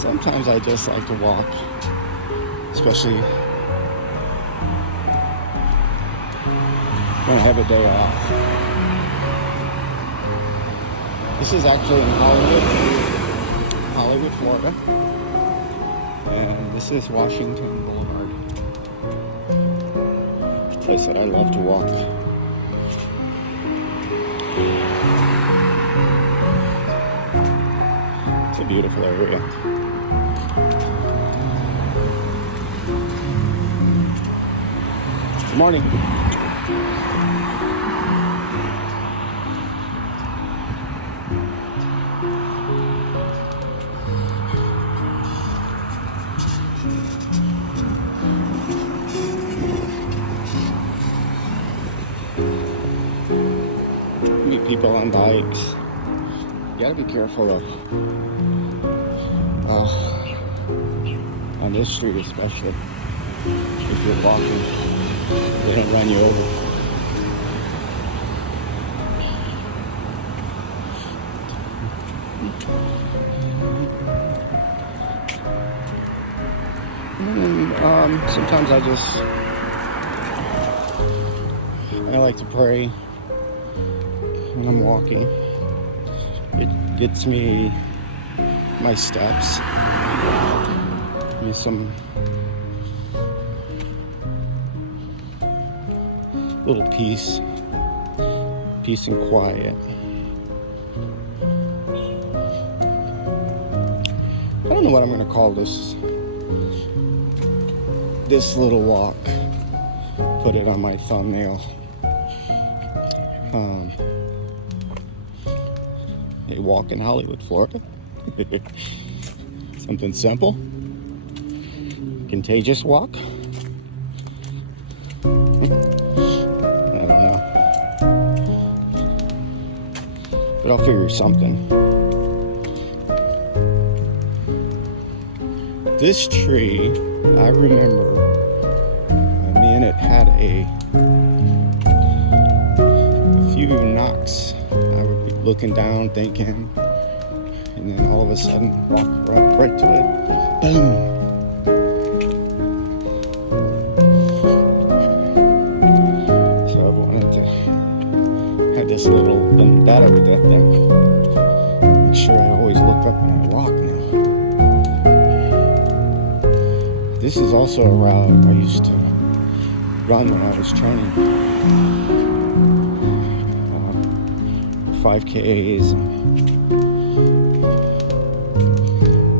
Sometimes I just like to walk, especially when I have a day off. This is actually in Hollywood, Florida, and this is Washington Boulevard, a place that I love to walk. It's a beautiful area. Good morning. Meet people on bikes. You gotta be careful though. On this street especially, if you're walking, they don't run you over. And sometimes I like to pray when I'm walking. It gets me my steps, give me some little peace and quiet. I don't know what I'm going to call this little walk. Put it on my thumbnail. A walk in Hollywood, Florida. Something simple. Contagious walk. I don't know. But I'll figure something. This tree, I remember, me and it had a few knocks. I would be looking down, thinking, and then all of a sudden, walk right to it. Boom! So I wanted to have this little vendetta with that thing. Make sure I always look up when I walk now. This is also a route I used to run when I was training. 5Ks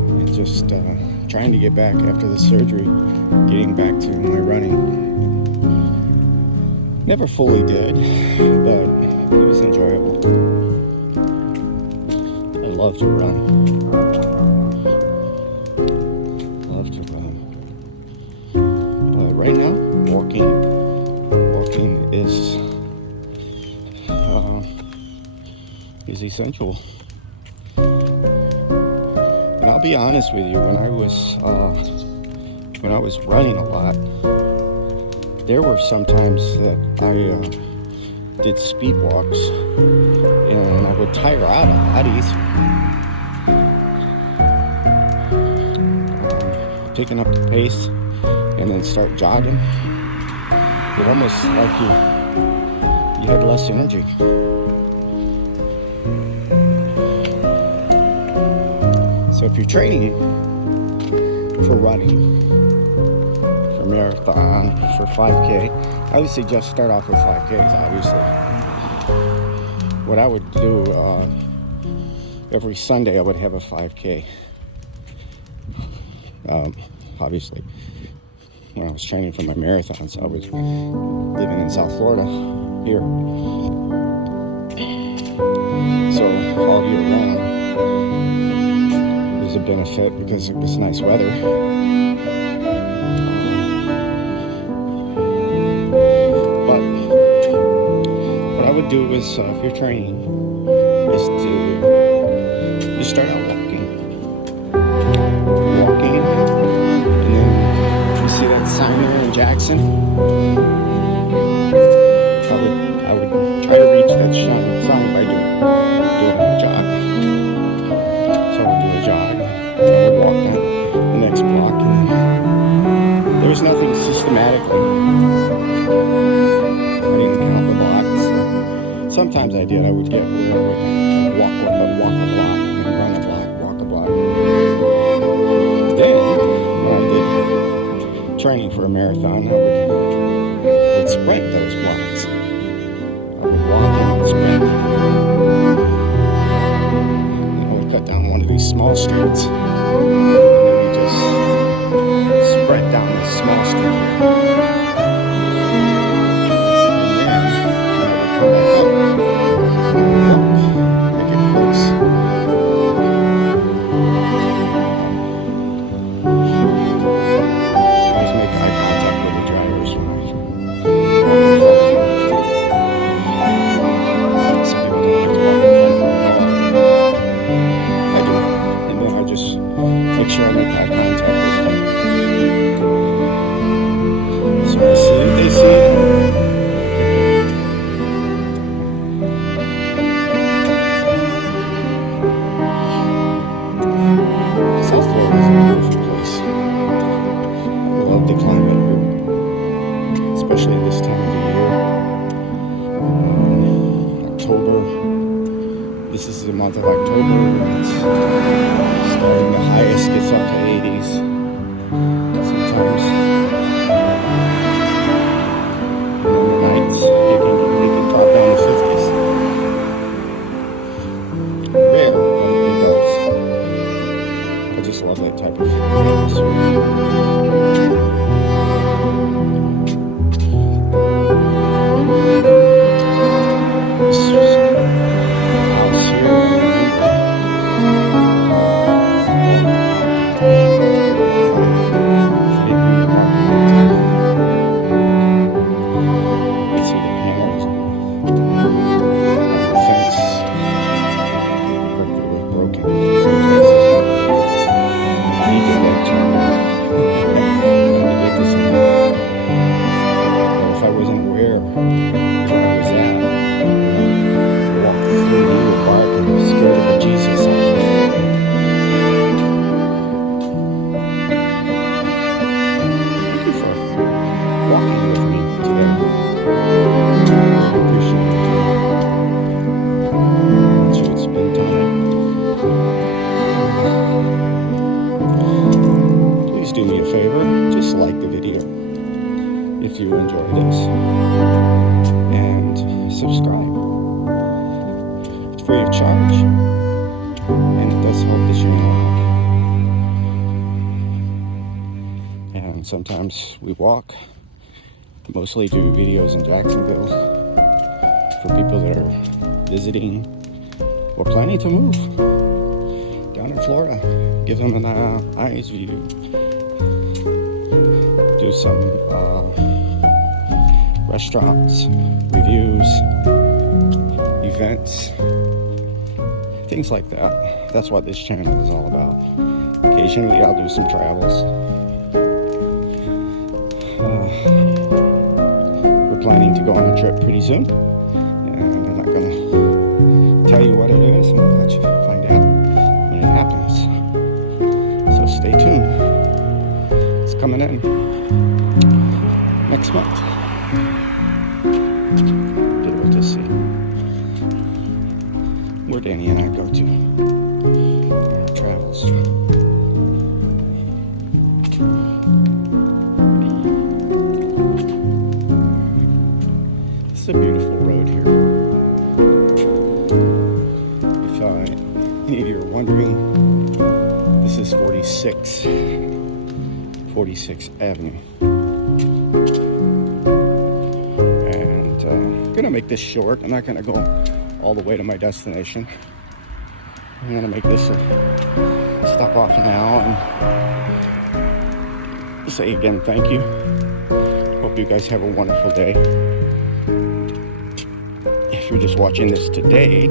and just trying to get back after the surgery, getting back to my running. Never fully did, but it was enjoyable. I love to run. But right now, walking is essential. And I'll be honest with you, when I was running a lot, there were some times that I did speed walks, and I would tire out a lot easier. Picking up the pace and then start jogging, it almost like you had less energy. So if you're training for running, for marathon, for 5K, I would suggest start off with 5Ks, obviously. What I would do, every Sunday I would have a 5K. Obviously, when I was training for my marathons, I was living in South Florida here. So all year round, a benefit because it was nice weather. But what I would do is, if you're training, is you start out walking, and then you see that sign there in Jackson. I would try to reach that sign by doing a jog. So I would do a jog. I would walk down sometimes I did. I would get where I would walk a block, and then run a block, walk a block. Then, when I did training for a marathon, I would sprint those blocks. I would walk and sprint. I would cut down one of these small streets, and then we just sprint down this small street. Make sure I make eye contact with them. So I see it, they see it. South Florida is a beautiful place. I love the climate here, especially this time of the year. October. This is the month of October. It's starting, the highest gets up to 80s sometimes. And then the nights, it can drop down to 50s. Rare, but it does. I just love that type of atmosphere. Do me a favor, just like the video if you enjoy this, and subscribe. It's free of charge, and it does help the channel out. And sometimes we walk, mostly do videos in Jacksonville for people that are visiting or planning to move down in Florida. Give them an eyes view. Do some restaurants, reviews, events, things like that. That's what this channel is all about. Occasionally I'll do some travels. We're planning to go on a trip pretty soon, and I'm not going to tell you what it is. I'm going to let you find out when it happens. So stay tuned. It's coming in next month. Be able to see where Danny and I go to on our travels. It's a beautiful road here. If any of you are wondering, this is 46th Avenue. I'm gonna make this short. I'm not gonna go all the way to my destination. I'm gonna make this a stop off now and say again thank you. Hope you guys have a wonderful day. If you're just watching this today,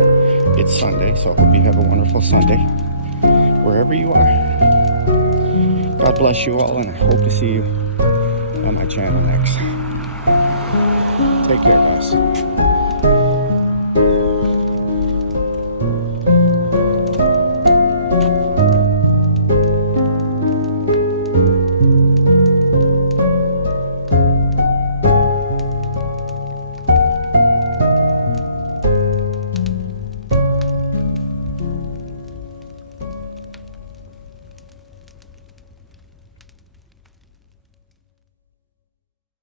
it's Sunday, so I hope you have a wonderful Sunday wherever you are. God bless you all, and I hope to see you on my channel next. Take care, guys.